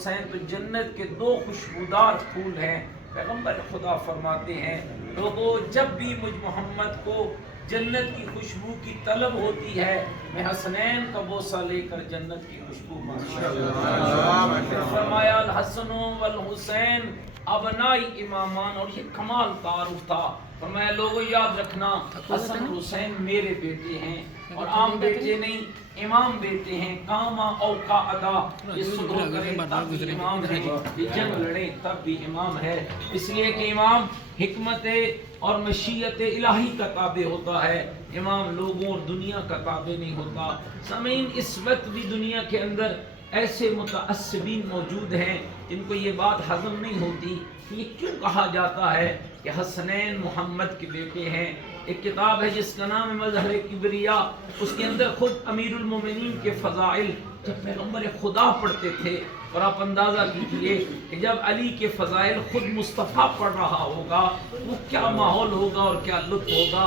حسین تو جنت کے دو خوشبودار پھول ہیں۔ پیغمبر خدا فرماتے ہیں لوگوں جب بھی مجھ محمد کو جنت کی خوشبو کی طلب ہوتی ہے میں حسنین کا بوسہ لے کر جنت کی خوشبو مانگتا ہوں۔ پھر فرمایا الحسن والحسین ابنائی امامان، اور یہ کمال تعارف تھا۔ فرمایا لوگوں یاد رکھنا حسن حسین میرے بیٹے ہیں، اور عام بیٹے نہیں، امام بیٹے ہیں۔ کاما او کا ادا، یہ صلح کرے تب بھی امام ہے، یہ جنگ لڑے تب بھی امام ہے۔ اس لیے کہ امام حکمت اور مشیت الہی کا تابع ہوتا ہے، امام لوگوں اور دنیا کا تابع نہیں ہوتا۔ سامعین، اس وقت بھی دنیا کے اندر ایسے متعصبین موجود ہیں جن کو یہ بات ہضم نہیں ہوتی کہ یہ کیوں کہا جاتا ہے کہ حسنین محمد کے بیٹے ہیں۔ ایک کتاب ہے جس کا نام ہے مظہر کبریاء، اس کے اندر خود امیر المومنین کے فضائل جب پیغمبر خدا پڑھتے تھے، اور آپ اندازہ کیجئے کہ جب علی کے فضائل خود مصطفیٰ پڑھ رہا ہوگا وہ کیا ماحول ہوگا اور کیا لطف ہوگا۔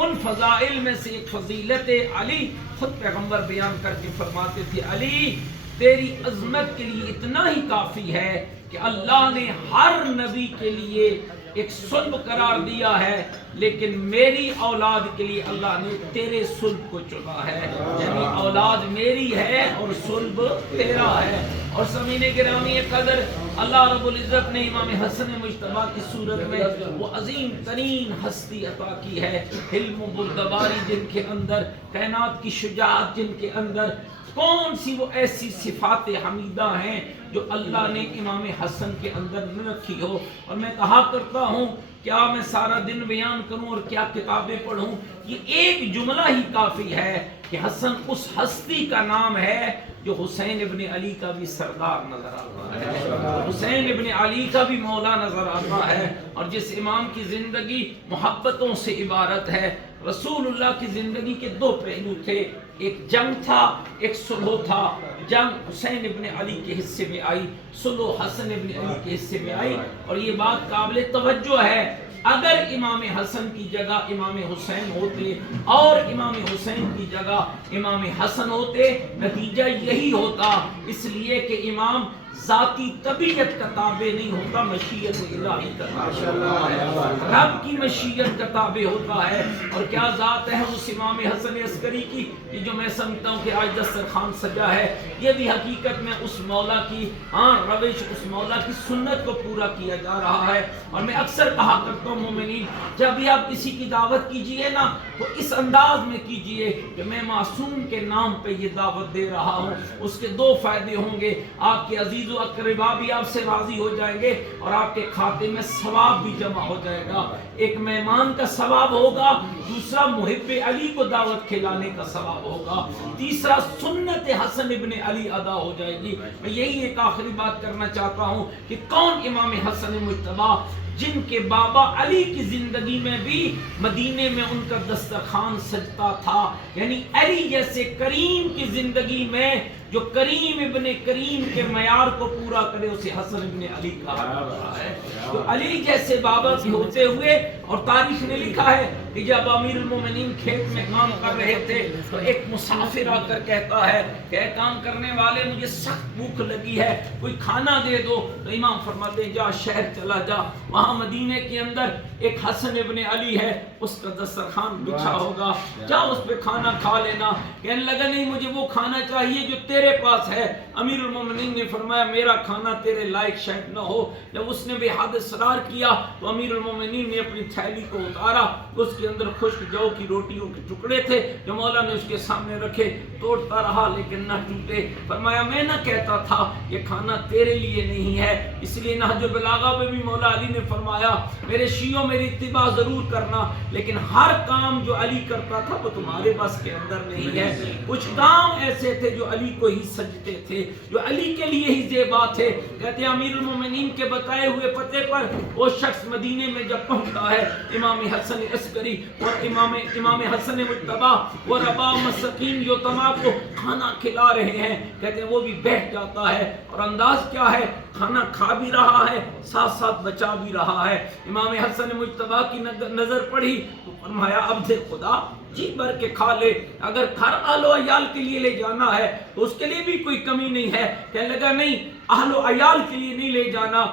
ان فضائل میں سے ایک فضیلت علی خود پیغمبر بیان کر کے فرماتے تھے علی تیری عظمت کے لیے اتنا ہی کافی ہے کہ اللہ نے ہر نبی کے لیے ایک صلب قرار دیا ہے، لیکن میری اولاد کے لیے اللہ نے تیرے صلب کو چنا ہے، یعنی اولاد میری ہے اور صلب تیرا ہے۔ اور سامعین گرامی قدر، اللہ رب العزت نے امام حسن مجتبی کی صورت میں وہ عظیم ترین ہستی عطا کی ہے، حلم و بردباری جن کے اندر، کائنات کی شجاعت جن کے اندر، کون سی وہ ایسی صفات حمیدہ ہیں جو اللہ نے امام حسن کے اندر نہ رکھی ہو۔ اور میں کہا کرتا ہوں کیا میں سارا دن بیان کروں اور کیا کتابیں پڑھوں، یہ ایک جملہ ہی کافی ہے کہ حسن اس ہستی کا نام ہے جو حسین ابن علی کا بھی سردار نظر آتا ہے، حسین ابن علی کا بھی مولا نظر آتا ہے، اور جس امام کی زندگی محبتوں سے عبارت ہے۔ رسول اللہ کی زندگی کے دو پہلو تھے، ایک جنگ تھا، ایک صلح تھا۔ جنگ حسین ابن علی کے حصے میں آئی، صلح حسن ابن علی کے حصے میں آئی، اور یہ بات قابل توجہ ہے اگر امام حسن کی جگہ امام حسین ہوتے اور امام حسین کی جگہ امام حسن ہوتے نتیجہ یہی ہوتا، اس لیے کہ امام ذاتی طبیعت کا تابع نہیں ہوتا، مشیت الہی کا تابع ہوتا ہے، رب کی مشیت کا تابع ہوتا ہے۔ اور کیا ذات ہے اس امام حسن عسکری کی، یہ جو میں سمجھتا ہوں کہ آج دسترخوان سجا ہے، یہ بھی حقیقت میں اس مولا کی روش، اس مولا کی سنت کو پورا کیا جا رہا ہے۔ اور میں اکثر کہا کرتا ہوں مومنین، جب بھی آپ کسی کی دعوت کیجئے نا تو اس انداز میں کیجئے کہ میں معصوم کے نام پہ یہ دعوت دے رہا ہوں۔ اس کے دو فائدے ہوں گے، آپ کے عزیز و اقربا بھی آپ سے راضی ہو جائیں گے، اور آپ کے کھاتے میں ثواب بھی جمع ہو جائے گا۔ ایک مہمان کا ثواب ہوگا، دوسرا محب علی کو دعوت کھلانے کا ثواب ہوگا، تیسرا سنت حسن ابن علی ادا ہو جائے گی۔ میں یہی ایک آخری بات کرنا چاہتا ہوں کہ کون امام حسن مجتبی جن کے بابا علی کی زندگی میں بھی مدینے میں ان کا دسترخوان سجتا تھا، یعنی علی جیسے کریم کی زندگی میں جو کریم ابن کریم کے معیار کو پورا کرے اسے حسن ابن علی کہا جاتا ہے۔ تو علی جیسے بابا کی ہوتے ہوئے، اور تاریخ نے لکھا ہے کہ جب امیر المومنین کھیت میں کام کر رہے تھے تو ایک مسافر آ کر کہتا ہے کہ اے کام کرنے والے مجھے سخت بھوک لگی ہے، کوئی کھانا دے دو۔ تو امام فرماتے ہیں جا شہر چلا جا، وہاں مدینے کے اندر ایک حسن ابن علی ہے، اس کا دسترخوان بچھا ہوگا، جا اس پہ کھانا کھا لینا۔ کہنے لگا نہیں مجھے وہ کھانا چاہیے جو تیرے پاس ہے۔ امیر المومنین نے فرمایا میرا کھانا تیرے لائق شاید نہ ہو۔ جب اس نے بے حد اصرار کیا تو امیر المومنین نے اپنی تھیلی کو اتارا، اس کے اندر خشک جو کی روٹیوں کے ٹکڑے تھے جو مولا نے اس کے سامنے رکھے، توڑتا رہا لیکن نہ ٹوٹے۔ فرمایا میں نہ کہتا تھا یہ کھانا تیرے لیے نہیں ہے، اس لیے نہج البلاغہ میں بھی مولا علی نے فرمایا میرے شیعوں میری اتباع ضرور کرنا، لیکن ہر کام جو علی کرتا تھا وہ تمہارے بس کے اندر نہیں ہے۔ کچھ کام ایسے تھے جو علی کو ہی سجتے تھے، جو علی کے لیے ہی زیبا تھے۔ کہتے ہیں امیر المومنین کے بتائے ہوئے پتے پر وہ شخص مدینے میں جب پہنچتا ہے، امام حسن عسکری اور امام حسن مجتبی وہ ربا مسکین یتما کو کھانا کھلا رہے ہیں، کہتے ہیں وہ بھی بیٹھ جاتا ہے، اور انداز کیا ہے، کھانا کھا بھی رہا ہے ساتھ ساتھ بچا بھی رہا ہے۔ امام حسن مجتبی کی نظر پڑی تو فرمایا عبد خدا جی بھر کے کھا لے، اگر گھر آل و عیال کے لیے لے جانا ہے تو اس کے لیے بھی کوئی کمی نہیں ہے۔ کہنے لگا نہیں اہل و عیال کے لیے نہیں لے جانا،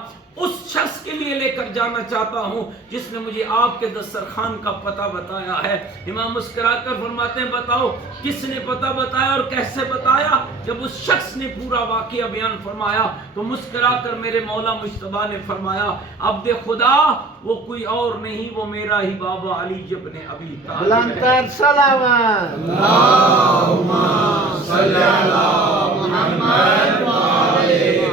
اس شخص کے لیے لے کر جانا چاہتا ہوں جس نے مجھے آپ کے دسترخوان کا پتہ بتایا ہے۔ امام مسکرا کر فرماتے ہیں بتاؤ کس نے پتہ بتایا اور کیسے بتایا؟ جب اس شخص نے پورا واقعہ بیان فرمایا تو مسکرا کر میرے مولا مجتبیٰ نے فرمایا عبد خدا وہ کوئی اور نہیں، وہ میرا ہی بابا علی ابن ابی طالب ہے۔ اللہم صلی علی محمد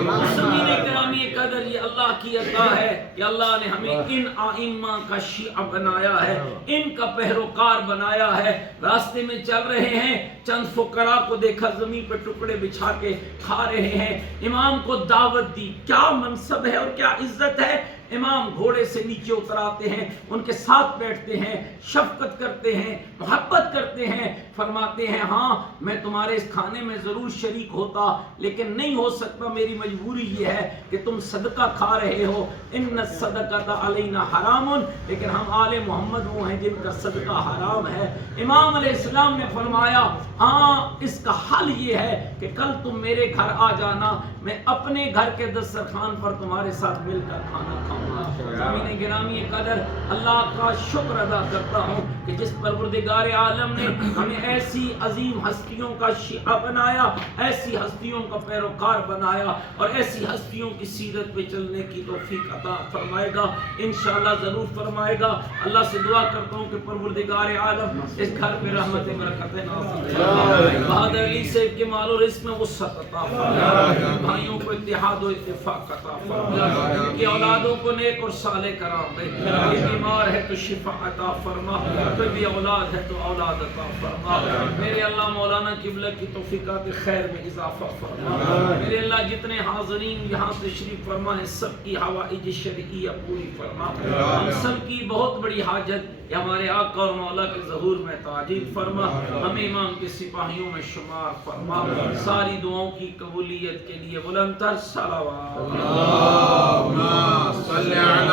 مسلمین کرامی قدر، یہ اللہ کی عطا ہے کہ اللہ نے ہمیں ان آئمہ کا شیعہ بنایا ہے، ان کا پیروکار بنایا ہے۔ راستے میں چل رہے ہیں، چند فقراء کو دیکھا زمین پہ ٹکڑے بچھا کے کھا رہے ہیں، امام کو دعوت دی۔ کیا منصب ہے اور کیا عزت ہے! امام گھوڑے سے نیچے اتر آتے ہیں، ان کے ساتھ بیٹھتے ہیں، شفقت کرتے ہیں، محبت کرتے ہیں، فرماتے ہیں ہاں میں تمہارے اس کھانے میں ضرور شریک ہوتا لیکن نہیں ہو سکتا، میری مجبوری یہ ہے کہ تم صدقہ کھا رہے ہو، ان الصدقۃ علینا حرام، لیکن ہم آل محمد وہ ہیں جن کا صدقہ حرام ہے۔ امام علیہ السلام نے فرمایا ہاں اس کا حل یہ ہے کہ کل تم میرے گھر آ جانا، میں اپنے گھر کے دسترخوان پر تمہارے ساتھ مل کر کھانا کھاؤں گا۔ زمین گرامی قدر اللہ کا شکر ادا کرتا ہوں کہ جس پروردگار عالم نے ہمیں ایسی عظیم ہستیوں کا شیعہ بنایا، ایسی ہستیوں کا پیروکار بنایا اور ایسی ہستیوں کی سیرت پہ چلنے کی توفیق عطا فرمائے گا، انشاءاللہ ضرور فرمائے گا۔ اللہ سے دعا کرتا ہوں کہ پروردگار عالم اس گھر پہ رحمت برکت نازل فرمائے، بہادر علی صاحب کے مال و رزق میں وسعت عطا فرمائے، بھائیوں کو اتحاد و اتفاق عطا فرمائے، ان کی اولادوں کو نیک اور صالح قرار دے، یہ بیمار ہے تو شفا عطا فرما، کوئی بھی اولاد ہے تو اولاد عطا فرما، میرے اللہ مولانا قبلہ کی توفیقات خیر میں اضافہ فرما، میرے اللہ جتنے حاضرین یہاں تشریف فرما ہے سب کی حوائج شرعیہ پوری فرما، ہم سب کی بہت بڑی حاجت یا ہمارے آقا اور مولا کے ظہور میں تعجیل فرما، ہمیں امام کے سپاہیوں میں شمار فرما، ساری دعاؤں کی قبولیت کے لیے بلند تر صلوات۔ اللہم صلی علی